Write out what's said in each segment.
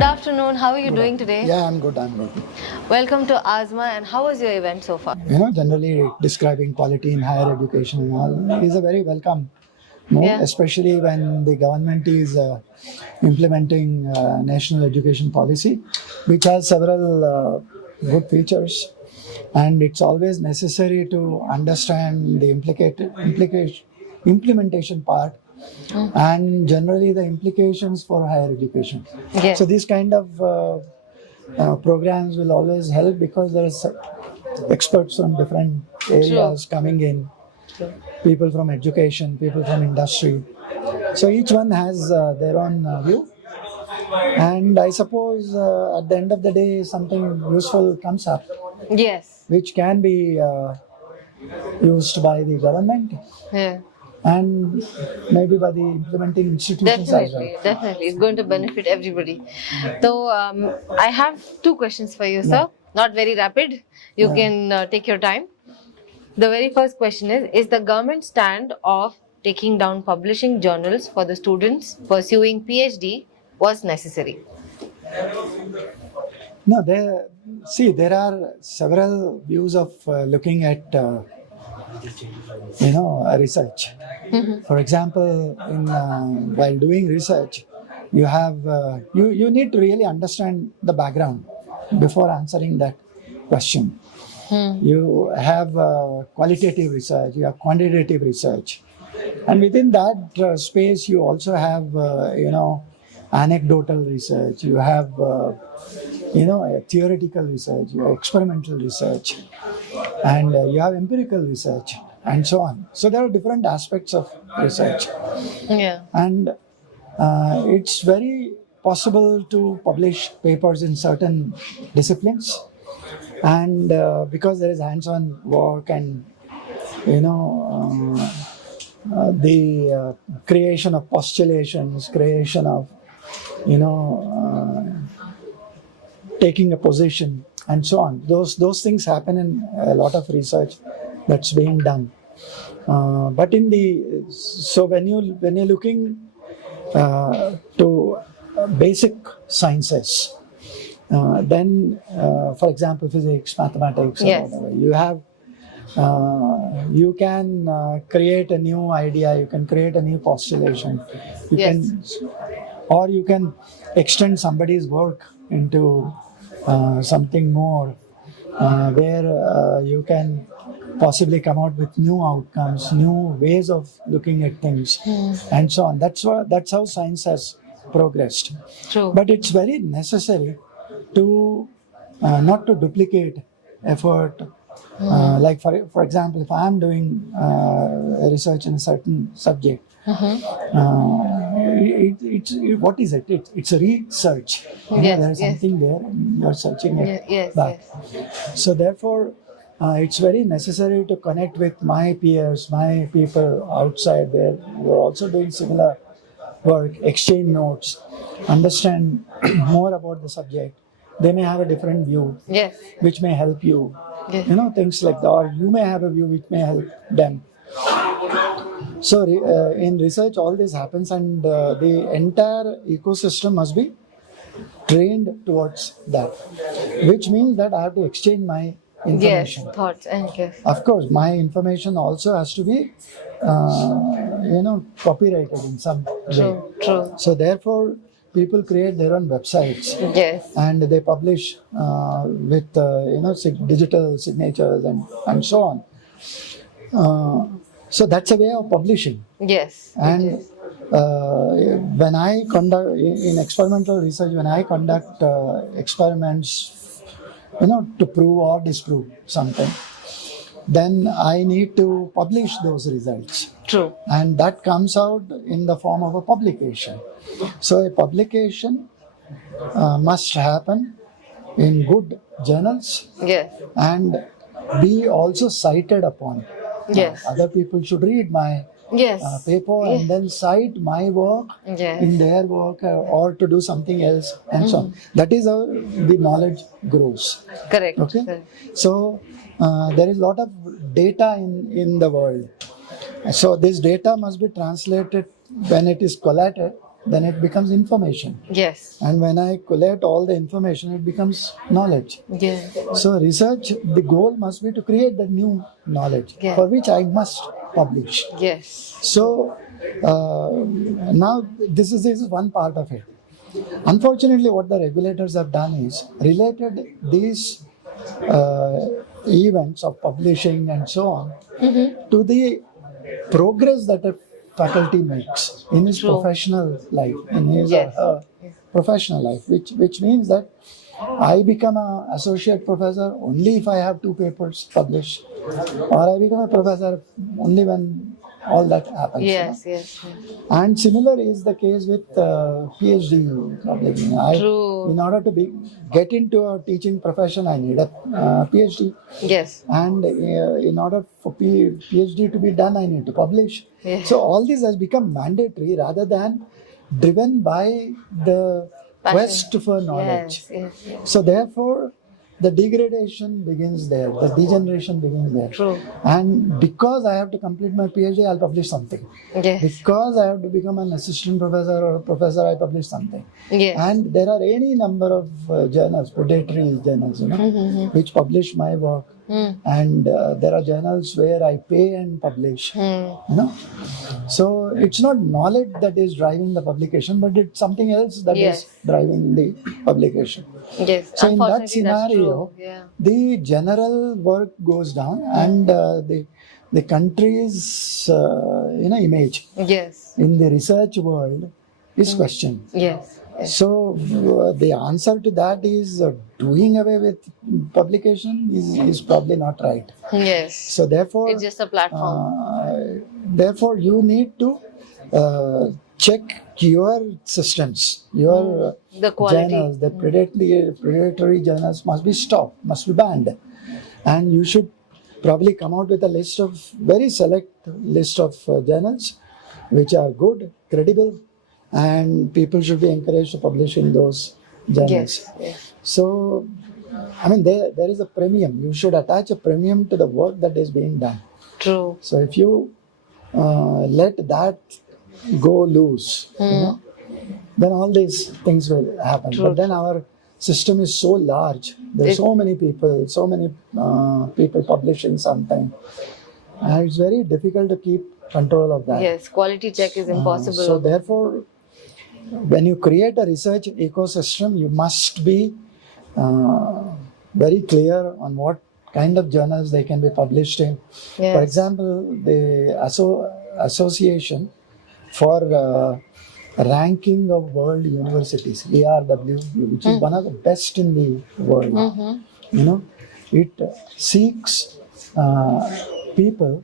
Good afternoon. How are you doing today? Yeah, I'm good. Welcome to ASMA. And how was your event so far? Generally describing quality in higher education and all is a very welcome move, Yeah. especially when the government is implementing national education policy, which has several good features. And it's always necessary to understand the implementation part and generally the implications for higher education. Yes. So these kind of programs will always help because there is experts from different areas coming in, people from education, people from industry. So each one has their own view. And I suppose at the end of the day, something useful comes up, Yes. which can be used by the government Yeah. and maybe by the implementing institutions as well. Definitely. It's going to benefit everybody. So, I have two questions for you, sir. Not very rapid. You can take your time. The very first question is the government stand of taking down publishing journals for the students pursuing PhD was necessary? No, there are several views of looking at research. For example, while doing research, you have you need to really understand the background before answering that question. You have qualitative research, you have quantitative research, and within that space, you also have anecdotal research. You have theoretical research, you have experimental research, and you have empirical research, and so on. So there are different aspects of research. Yeah. And it's very possible to publish papers in certain disciplines, and because there is hands-on work and the creation of postulations, creation of taking a position and so on. Those things happen in a lot of research that's being done. But when you're looking to basic sciences, then for example physics, mathematics, or whatever, you have you can create a new idea, you can create a new postulation, you can extend somebody's work into something more, where you can possibly come out with new outcomes, new ways of looking at things, and so on. That's how science has progressed. True. But it's very necessary to not to duplicate effort. Like for example, if I am doing research in a certain subject, what is it? It's a research. There is something there, you're searching it back. So therefore, it's very necessary to connect with my peers, my people outside where you're also doing similar work, exchange notes, understand more about the subject. They may have a different view, which may help you. Things like that, or you may have a view which may help them. So in research, all this happens, and the entire ecosystem must be trained towards that, which means that I have to exchange my information. Yes, thoughts and Of course, my information also has to be, copyrighted in some way. True. So therefore, people create their own websites. And they publish with digital signatures and so on. So that's a way of publishing. And when I conduct in experimental research, when I conduct experiments, to prove or disprove something, then I need to publish those results. True. And that comes out in the form of a publication. So a publication must happen in good journals and be also cited upon. Other people should read my paper and then cite my work in their work or to do something else and so on. That is how the knowledge grows. Correct. Okay. Correct. So there is a lot of data in the world. So this data must be translated when it is collated then it becomes information. Yes. And when I collate all the information, it becomes knowledge. Yes. So research, the goal must be to create the new knowledge, Yeah. for which I must publish. Yes. So now this is one part of it. Unfortunately, what the regulators have done is related these events of publishing and so on to the progress that a faculty makes in his professional life, in his or her professional life, which means that I become an associate professor only if I have 2 papers published, or I become a professor only when all that happens. Yes, you know? yes. And similar is the case with PhD publishing. True. In order to get into a teaching profession, I need a PhD. Yes. And in order for PhD to be done, I need to publish. Yeah. So all this has become mandatory rather than driven by the quest for knowledge. Yes, yes, yes. So therefore, the degradation begins there, the degeneration begins there. True. And because I have to complete my PhD, I'll publish something. Yes. Because I have to become an assistant professor or a professor, I publish something. Yes. And there are any number of journals, predatory journals, which publish my work. And there are journals where I pay and publish. So it's not knowledge that is driving the publication, but it's something else that is driving the publication. Yes. So in that Unfortunately, scenario, the general work goes down, and the country's image in the research world is questioned. Yes. So the answer to that is doing away with publication is probably not right. Yes. So therefore, It's just a platform. Therefore you need to check your systems, your The quality. journals, the predatory journals must be stopped, must be banned, and you should probably come out with a list of very select list of journals which are good, credible, and people should be encouraged to publish in those journals. Yes. So, I mean, there is a premium. You should attach a premium to the work that is being done. True. So if you let that go loose, then all these things will happen. But then our system is so large. There are so many people publishing something. And it's very difficult to keep control of that. Yes, quality check is impossible. So therefore, when you create a research ecosystem, you must be very clear on what kind of journals they can be published in. Yes. For example, the Association for Ranking of World Universities, ARW, which is one of the best in the world. It seeks people.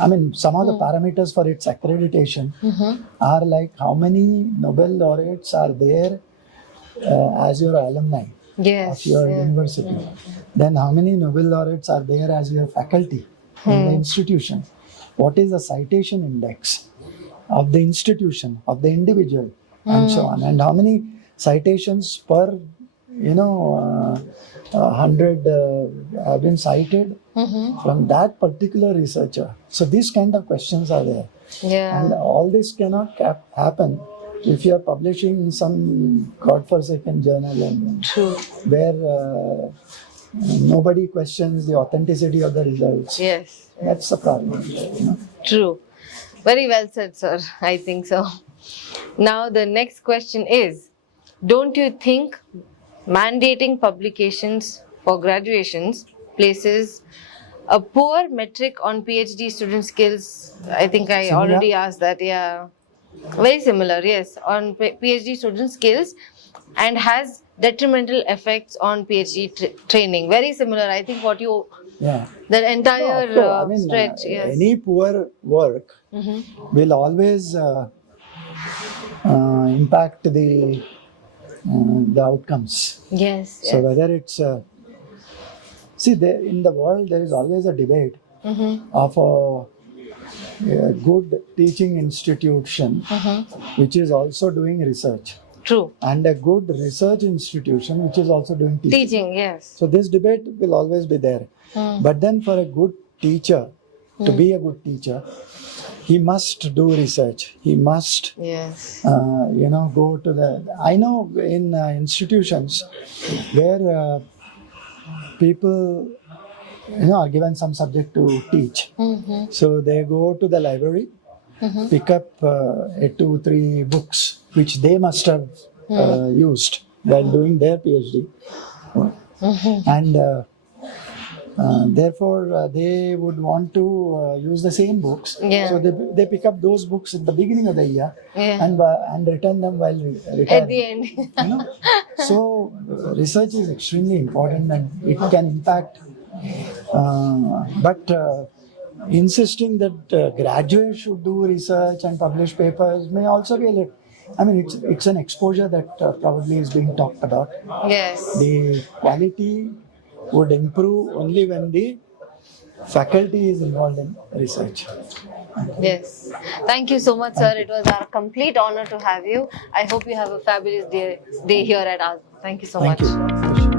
I mean, some of the parameters for its accreditation are like how many Nobel laureates are there as your alumni of your university. Then how many Nobel laureates are there as your faculty in the institution. What is the citation index of the institution, of the individual, and so on. And how many citations per 100 have been cited from that particular researcher. So these kind of questions are there. And all this cannot happen if you are publishing in some godforsaken journal and where nobody questions the authenticity of the results. Yes. That's the problem. True. Very well said, sir. I think so. Now the next question is, don't you think mandating publications for graduations places a poor metric on PhD student skills? I think I already asked that. Yeah. Very similar, yes, on PhD student skills, and has detrimental effects on PhD training. Very similar, I think, what you... The entire stretch, Any poor work will always impact the outcomes. Yes. So whether it's in the world there is always a debate of a good teaching institution which is also doing research. True. And a good research institution which is also doing teaching. Yes. So this debate will always be there. But then for a good teacher to be a good teacher, he must do research. He must, Yes. go to the. I know in institutions where people, are given some subject to teach. Mm-hmm. So they go to the library, pick up 2-3 books which they must have used while doing their PhD, and therefore they would want to use the same books. Yeah. So they pick up those books at the beginning of the year Yeah. and return them while retiring. At the end. So research is extremely important and it can impact. But insisting that graduates should do research and publish papers may also be a little. I mean, it's an exposure that probably is being talked about. Yes. The quality would improve only when the faculty is involved in research. Yes. Thank you so much, sir. It was our complete honor to have you. I hope you have a fabulous day here at ASMA. Thank you so Thank much. you.